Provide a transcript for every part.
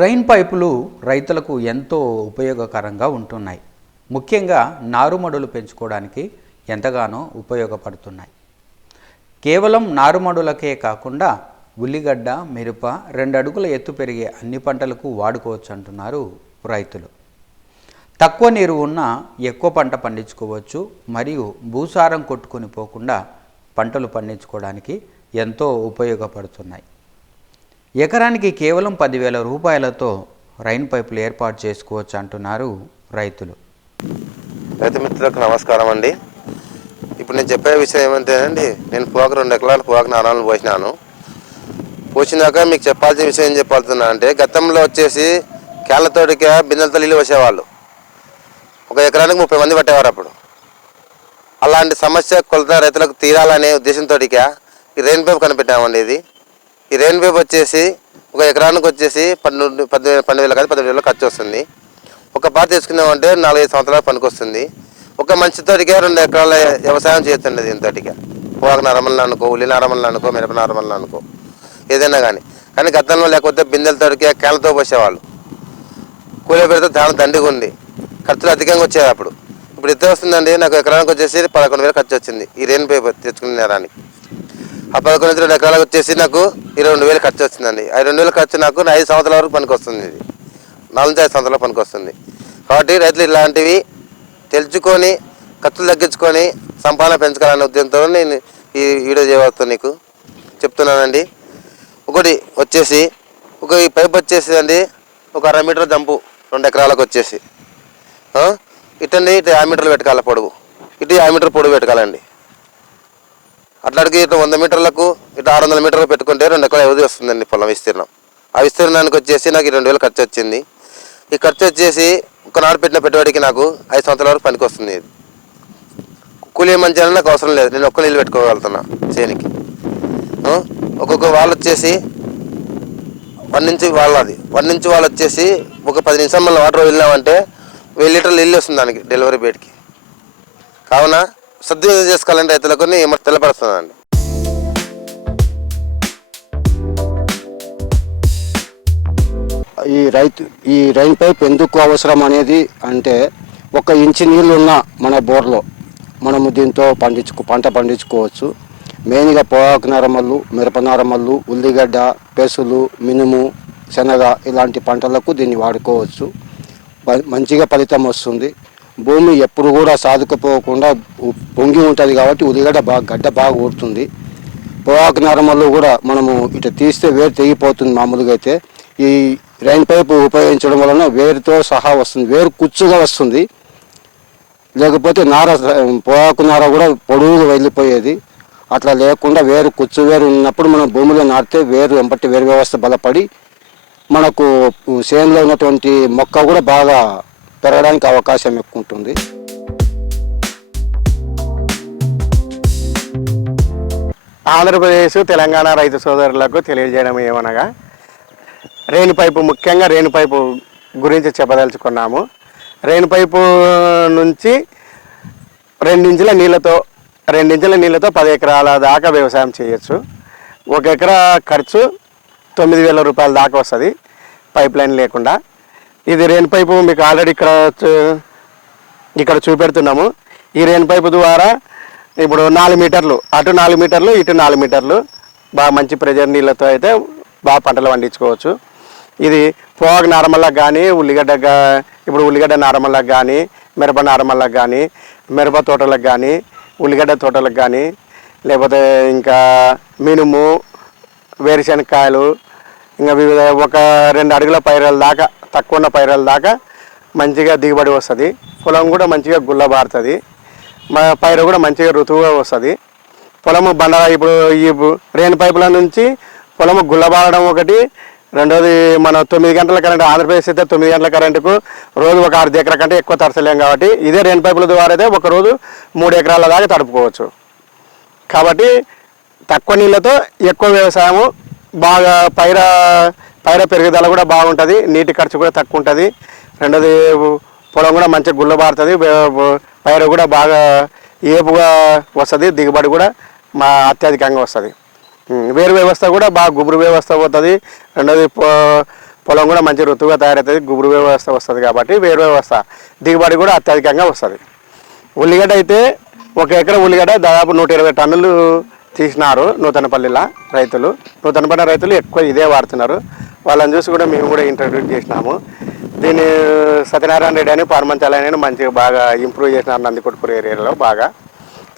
Rain పైపులు రైతులకు ఎంతో ఉపయోగకరంగా ఉంటున్నాయి. ముఖ్యంగా నారుమడులు పెంచుకోవడానికి ఎంతగానో ఉపయోగపడుతున్నాయి. కేవలం నారుమడులకే కాకుండా ఉల్లిగడ్డ మిరప రెండు అడుగుల ఎత్తు పెరిగే అన్ని పంటలకు వాడుకోవచ్చు అంటున్నారు రైతులు. తక్కువ నీరు ఉన్న ఎక్కువ పంట పండించుకోవచ్చు మరియు భూసారం కొట్టుకొని పోకుండా పంటలు పండించుకోవడానికి ఎంతో ఉపయోగపడుతున్నాయి. ఎకరానికి కేవలం పదివేల రూపాయలతో రైన్ పైపులు ఏర్పాటు చేసుకోవచ్చు అంటున్నారు రైతులు. రైతు మిత్రులకు నమస్కారం అండి. ఇప్పుడు నేను చెప్పే విషయం ఏమంటేనండి నేను పోక రెండు ఎకరాల పోక నారాయణలు పోసినాను. పోసినాక మీకు చెప్పాల్సిన విషయం ఏం చెప్పాల్సిన అంటే గతంలో వచ్చేసి కేళ్ళతోటికే బిందెలతో నీళ్ళు వచ్చేవాళ్ళు ఒక ఎకరానికి ముప్పై మంది పట్టేవారు అప్పుడు. అలాంటి సమస్య కొలత రైతులకు తీరాలనే ఉద్దేశంతో రైన్ పైప్ కనిపెట్టామండి ఇది. ఈ రెయిన్ పైప్ వచ్చేసి ఒక ఎకరానికి వచ్చేసి పన్నెండు పది పన్నెండు వేల కాదు పదిహేను వేలు ఖర్చు వస్తుంది. ఒక పాత తీసుకున్నామంటే నాలుగైదు సంవత్సరాలు పనికొస్తుంది. ఒక మంచితోటికే రెండు ఎకరాల వ్యవసాయం చేస్తుండేది దీంతోటిగా పోక నరమల్ని అనుకో ఉల్లి నరమల్ని అనుకో మిరప నరమల్ని అనుకో ఏదైనా కానీ కానీ గతంలో లేకపోతే బిందెలతోటికే కేళ్ళతో పోసేవాళ్ళు. కూలీ పెడితే దాని దండిగా ఉంది. ఖర్చులు అధికంగా వచ్చేది అప్పుడు. ఇప్పుడు ఎంత వస్తుందండి నాకు ఎకరానికి వచ్చేసి పదకొండు వేలు ఖర్చు వచ్చింది ఈ రెయిన్ పేపర్ తెచ్చుకునే నేరానికి. ఆ పదకొండు నుంచి రెండు ఎకరాలకు వచ్చేసి నాకు ఇరవై రెండు వేలు ఖర్చు వచ్చిందండి. ఆ రెండు వేలు ఖర్చు నాకు ఐదు సంవత్సరాల వరకు పనికి వస్తుంది ఇది. నాలుగు ఐదు సంవత్సరాల పనికొస్తుంది. కాబట్టి రైతులు ఇలాంటివి తెలుసుకొని ఖర్చులు తగ్గించుకొని సంపాదన పెంచుకోవాలనే ఉద్దేశంతో నేను ఈ వీడియో చేయవచ్చు నీకు చెప్తున్నానండి. ఒకటి వచ్చేసి ఒక ఈ పైప్ వచ్చేసి అండి ఒక అర మీటర్ దంపు రెండు ఎకరాలకు వచ్చేసి. ఇటండి ఇటు యా మీటర్లు పెట్టుకోవాలి పొడవు. ఇటు యా మీటర్ పొడుగు పెట్టుకోవాలండి అట్లాడికి ఇటు వంద మీటర్లకు ఇటు ఆరు వందల మీటర్లు పెట్టుకుంటే రెండు ఎకరాల వ్యవధి వస్తుందండి పొలం విస్తీర్ణం. ఆ విస్తీర్ణానికి వచ్చేసి నాకు ఈ రెండు వేలు ఖర్చు వచ్చింది. ఈ ఖర్చు వచ్చేసి ఒకనాడు పెట్టిన పెట్టుబడికి నాకు ఐదు సంవత్సరాల వరకు పనికి వస్తుంది ఇది. కూలీ మంచి నాకు అవసరం లేదు. నేను ఒక్క నీళ్ళు పెట్టుకోగలుగుతున్నా చేనికి. ఒక్కొక్క వాళ్ళు వచ్చేసి వన్ నుంచి వాళ్ళది. వన్ నుంచి వాళ్ళు వచ్చేసి ఒక పది నిమిషాలు మళ్ళీ వాటర్ వెళ్ళినామంటే వెయ్యి లీటర్లు నీళ్ళు వస్తుంది దానికి డెలివరీ బేట్కి కావున సద్వినియోగం చేసుకోవాలని రైతులకు తెలపరుస్తుందండి ఈ రైతు ఈ రైన్ పైప్ ఎందుకు అవసరం అనేది అంటే ఒక ఇంచు నీళ్ళు ఉన్న మన బోర్లో మనము దీంతో పండించుకో పంట పండించుకోవచ్చు. మెయిన్గా పొగాకు నారమల్లు మిరప నారమల్లు ఉల్లిగడ్డ పెసులు మినుము శనగ ఇలాంటి పంటలకు దీన్ని వాడుకోవచ్చు. మంచిగా ఫలితం వస్తుంది. భూమి ఎప్పుడు కూడా సాదుకపోకుండా పొంగి ఉంటుంది కాబట్టి ఉల్లిగడ్డ బాగా గడ్డ బాగా ఊరుతుంది. పొగాకు నరమల్లో కూడా మనము ఇటు తీస్తే వేరు తెగిపోతుంది మామూలుగా అయితే. ఈ రైన్ పైపు ఉపయోగించడం వలన వేరుతో సహా వస్తుంది వేరు కుచ్చుగా వస్తుంది. లేకపోతే నార పొగాకు నార కూడా పొడువుగా వెళ్ళిపోయేది. అట్లా లేకుండా వేరు కుచ్చు వేరు ఉన్నప్పుడు మనం భూమిలో నాటితే వేరు వెంబటి వేరు వ్యవస్థ బలపడి మనకు చేనులో ఉన్నటువంటి మొక్క కూడా బాగా పెరగడానికి అవకాశం ఎక్కువ ఉంటుంది ఆంధ్రప్రదేశ్ తెలంగాణ రైతు సోదరులకు తెలియజేయడం ఏమనగా రేణు పైపు ముఖ్యంగా రేణు పైపు గురించి చెప్పదలుచుకున్నాము. రేణు పైపు నుంచి రెండించుల నీళ్ళతో రెండించుల నీళ్ళతో పది ఎకరాల దాకా వ్యవసాయం చేయొచ్చు. ఒక ఎకరా ఖర్చు తొమ్మిది వేల రూపాయల దాకా వస్తుంది పైప్ లైన్ లేకుండా. ఇది రెయిన్ పైపు మీకు ఆల్రెడీ ఇక్కడ ఇక్కడ చూపెడుతున్నాము. ఈ రెయిన్ పైపు ద్వారా ఇప్పుడు నాలుగు మీటర్లు అటు నాలుగు మీటర్లు ఇటు నాలుగు మీటర్లు బాగా మంచి ప్రెజర్ నీళ్ళతో అయితే బాగా పంటలు పండించుకోవచ్చు. ఇది పోగ నారమల్లకు కానీ ఉల్లిగడ్డ ఇప్పుడు ఉల్లిగడ్డ నారమల్లకు కానీ మిరప నారమల్లకు కానీ మిరప తోటలకు కానీ ఉల్లిగడ్డ తోటలకు కానీ లేకపోతే ఇంకా మినుము వేరుశనగకాయలు ఇంకా వివిధ ఒక రెండు అడుగుల పైరల దాకా తక్కువ ఉన్న పైరల దాకా మంచిగా దిగుబడి వస్తుంది. పొలం కూడా మంచిగా గుల్లబారుతుంది మా పైరు కూడా మంచిగా ఋతువుగా వస్తుంది. పొలము బండ ఇప్పుడు ఈ రేణు పైపుల నుంచి పొలము గుల్లబారడం ఒకటి రెండోది మన తొమ్మిది గంటల కరెంట్ ఆంధ్రప్రదేశ్ అయితే తొమ్మిది గంటల కరెంటుకు రోజు ఒక అర్ధ ఎకరా కంటే ఎక్కువ తరచలేం కాబట్టి ఇదే రేణు పైపుల ద్వారా అయితే ఒక రోజు మూడు ఎకరాల దాకా తడుపుకోవచ్చు. కాబట్టి తక్కువ నీళ్ళతో ఎక్కువ వ్యవసాయము బాగా పైర పైర పెరుగుదల కూడా బాగుంటుంది నీటి ఖర్చు కూడా తక్కువ ఉంటుంది రెండోది పొలం కూడా మంచిగా గుల్లబారుతుంది పైరు కూడా బాగా ఏపుగా వస్తుంది దిగుబడి కూడా మా అత్యధికంగా వస్తుంది. వేరు వ్యవస్థ కూడా బాగా గుబురు వ్యవస్థ పోతుంది. రెండోది పొ- పొలం కూడా మంచి ఋతువుగా తయారవుతుంది గుబురు వ్యవస్థ వస్తుంది కాబట్టి వేరు వ్యవస్థ. దిగుబడి కూడా అత్యధికంగా వస్తుంది. ఉల్లిగడ్డ అయితే ఒక ఎకర ఉల్లిగడ్డ దాదాపు నూట ఇరవై టన్నులు తీసినారు నూతనపల్లిలో రైతులు. నూతనపల్లి రైతులు ఎక్కువ ఇదే వాడుతున్నారు. వాళ్ళని చూసి కూడా మేము కూడా ఇంట్రడ్యూస్ చేసినాము. దీన్ని సత్యనారాయణ రెడ్డి అని పార్మంచాలని మంచిగా బాగా ఇంప్రూవ్ చేసినారు నందికొట్కూరు ఏరియాలో బాగా.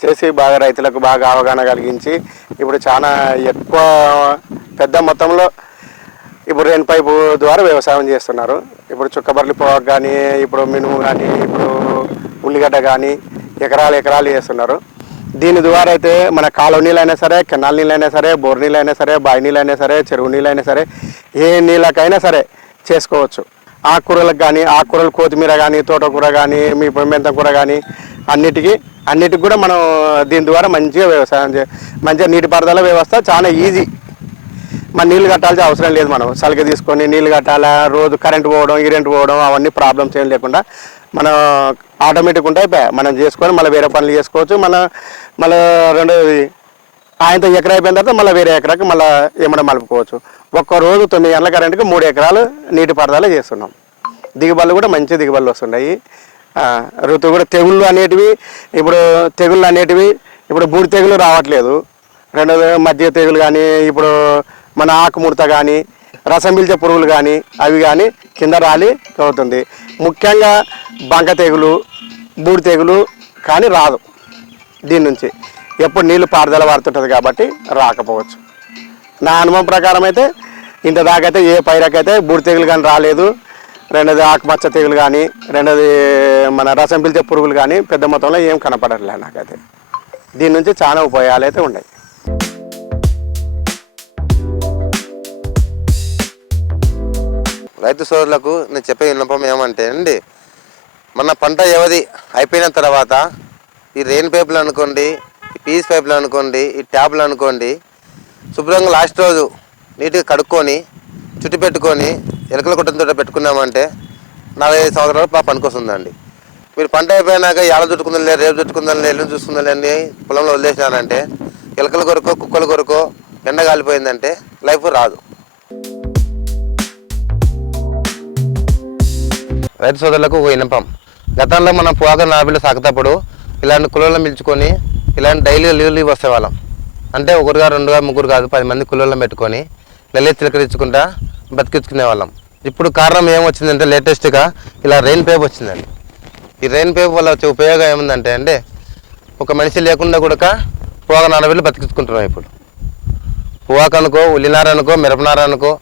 చేసి బాగా రైతులకు బాగా అవగాహన కలిగించి ఇప్పుడు చాలా ఎక్కువ పెద్ద మొత్తంలో ఇప్పుడు రెయిన్ పైపు ద్వారా వ్యవసాయం చేస్తున్నారు. ఇప్పుడు చుక్కబర్లి పొగాకు కానీ ఇప్పుడు మినుము కానీ ఇప్పుడు ఉల్లిగడ్డ కానీ ఎకరాలు ఎకరాలు చేస్తున్నారు. దీని ద్వారా అయితే మన కాలువ నీళ్ళైనా సరే కెనాల్ అయినా సరే బోర్ అయినా సరే బావి అయినా సరే చెరువు నీళ్ళైనా సరే ఏ నీళ్ళకైనా సరే చేసుకోవచ్చు. ఆకుకూరలకు కానీ ఆకుకూరలు కొత్తిమీర కానీ తోటకూర కానీ మీ మెంత కూర కానీ అన్నిటికీ అన్నిటికి కూడా మనం దీని ద్వారా మంచిగా వ్యవసాయం చే మంచిగా నీటిపారుదల వ్యవస్థ చాలా ఈజీ. మన నీళ్ళు కట్టాల్సిన అవసరం లేదు మనం. సలిక తీసుకొని నీళ్ళు కట్టాలా రోజు కరెంట్ పోవడం ఈరెంట్ పోవడం అవన్నీ ప్రాబ్లమ్స్ ఏం లేకుండా మనం ఆటోమేటిక్ ఉంటాయి మనం చేసుకొని మళ్ళీ వేరే పనులు చేసుకోవచ్చు. మన మళ్ళీ రెండోది ఆయనతో ఎకరా అయిపోయిన తర్వాత మళ్ళీ వేరే ఎకరాకి మళ్ళీ ఏమైనా మలుపుకోవచ్చు. ఒక్క రోజు తొమ్మిది గంటల కరెంట్కి మూడు ఎకరాలు నీటి పారుదల చేస్తున్నాం. దిగుబడులు కూడా మంచి దిగుబడులు వస్తున్నాయి. ఋతు ఋతువు కూడా తెగుళ్ళు అనేటివి ఇప్పుడు తెగుళ్ళు అనేటివి ఇప్పుడు బూడి తెగులు రావట్లేదు. రెండోది మధ్య తెగులు కానీ ఇప్పుడు మన ఆకుముడత కానీ రసం పిలిచే పురుగులు కానీ అవి కానీ కింద రాలి అవుతుంది ముఖ్యంగా బంక తెగులు బూడి తెగులు కానీ రాదు దీని నుంచి. ఎప్పుడు నీళ్ళు పారుదల పడుతుంటుంది కాబట్టి రాకపోవచ్చు. నా అనుభవం ప్రకారం అయితే ఇంత దాకైతే అయితే ఏ పైరకైతే బూడి తెగులు కానీ రాలేదు. రెండోది ఆకుపచ్చ తెగులు కానీ రెండోది మన రసం పిలిచే పురుగులు కానీ పెద్ద మొత్తంలో ఏం కనపడట్లే నాకైతే. దీని నుంచి చాలా ఉపయోగాలు అయితే ఉన్నాయి. రైతు సోదరులకు నేను చెప్పే విన్నపం ఏమంటే అండి మన పంట వ్యవధి అయిపోయిన తర్వాత ఈ రెయిన్ పైపులు అనుకోండి పీస్ పైపులు అనుకోండి ఈ ట్యాప్లు అనుకోండి శుభ్రంగా లాస్ట్ రోజు నీట్గా కడుక్కొని చుట్టి పెట్టుకొని ఎలకల కుట్టంతో పెట్టుకున్నామంటే నలభై ఐదు సంవత్సరాలు బాగా పనికొస్తుందండి. మీరు పంట అయిపోయినాక ఎలా చుట్టుకుందాం లేదు రేపు చుట్టుకుందాం లేదు ఎల్లు చూసుకుందా అని పొలంలో వదిలేసినారంటే ఎలకల కొరకో కుక్కల కొరకో ఎండ కాలిపోయిందంటే లైఫ్ రాదు. రైతు సోదరులకు ఒక వినపం గతంలో మనం పోగా నాబీలు సాగుతప్పుడు ఇలాంటి కులంలో మిల్చుకొని ఇలాంటి డైలీ లీవ్ వస్తేవాళ్ళం అంటే ఒకరుగా రెండుగా ముగ్గురు కాదు పది మంది కులంలో పెట్టుకొని లలిత చిలకరించుకుంటా బతికించుకునే వాళ్ళం ఇప్పుడు కారణం ఏమొచ్చిందంటే లేటెస్ట్గా ఇలా రెయిన్ పేప్ వచ్చిందండి. ఈ రెయిన్ పేప్ వల్ల వచ్చే ఉపయోగం ఏముందంటే అంటే ఒక మనిషి లేకుండా కూడా పోగ నానబిల్లు బతికించుకుంటున్నాం ఇప్పుడు. పువ్వాకు అనుకో ఉల్లినార అనుకో మిరపనార అనుకో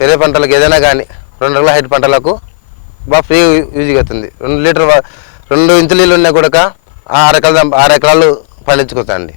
వేరే పంటలకు ఏదైనా కానీ రెండు రకాల హైట్ పంటలకు బాగా ఫ్రీ యూజ్ అవుతుంది. రెండు లీటర్ రెండు ఇంచు నీళ్ళు ఉన్నా కూడా ఆరు ఎకరాలు ఆరు ఎకరాలు పండించుకోవచ్చండి